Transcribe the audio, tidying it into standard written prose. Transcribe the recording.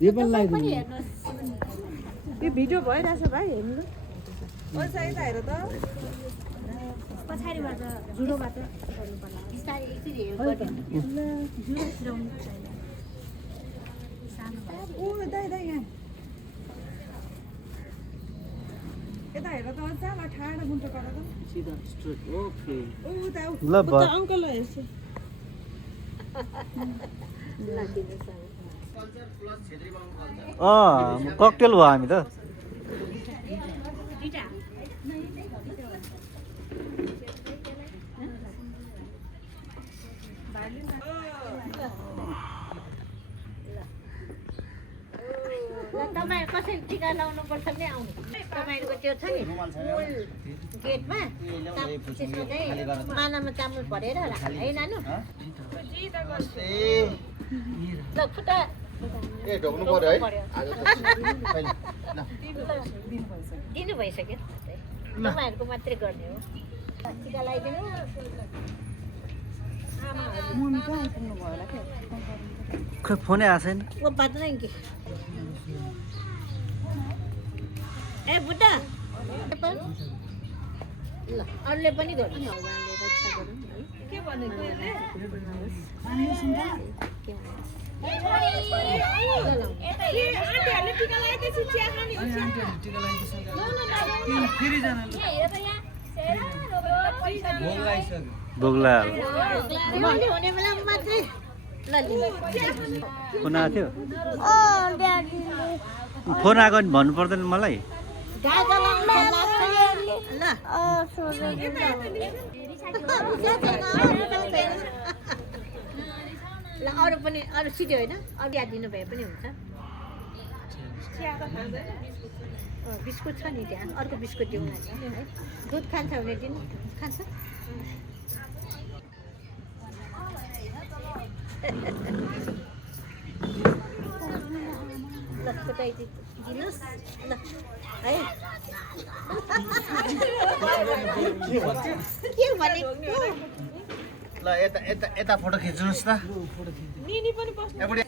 यो पनि लगाइदिनु यो भिडियो भइरहेछ भाइ हेर्नु ओ साइड हेर त पछाडिबाट जुडोबाट गर्नु पर्ला बिस्तारै एकचोटि जुडो छिराउनु पर्छ ओ दाइ दाइ यहाँ यता हेर त जामा ठाडो मुन्टो गर त सिधा स्ट्रेट ओके ओ उता ल उता अङ्कल हेर्छु ककटेल भयो हामी त तपाईहरु कसरी टिका लाउनु पर्छ नि आउनु तपाईहरुको त्यो छ नि मूल गेटमा त्यसमा चाहिँ मानामा चामल भरेर है नानु ल खुट्टा ए ढोक्नु पर्यो है दिनु भइसक्यो तपाईँहरूको मात्रै गर्ने हो टिका लगाइदिनु मुन कहाँ आइपुग्नु भयो होला के खै फोनै आएको छैन वो बात नहीं की ए बुड्ढा ल अरूले पनि गर्नु भगवानले रक्षा गरौँ है के भनेको यसले आन्टीहरूले टिका लगाइदिएपछि चिया खाने हो फेरि जान बोग्ला मैले हुने बेलामा मात्रै ल फोन आएको थियो फोन आएको नि भन्नु पर्दैन मलाई गाजा लाग्छ ल ल अरू पनि अरू सिधै होइन अरू याद दिनु भए पनि हुन्छ बिस्कुट छ नि त्यहाँ अर्को बिस्कुट दिउँ न है दुध खान्छ भने दिनु खान्छ ल फुटाइदिनुहोस् ल है के भनेको ल यता यता यता फोटो खिच्नुस् त निनी पनि बस्नु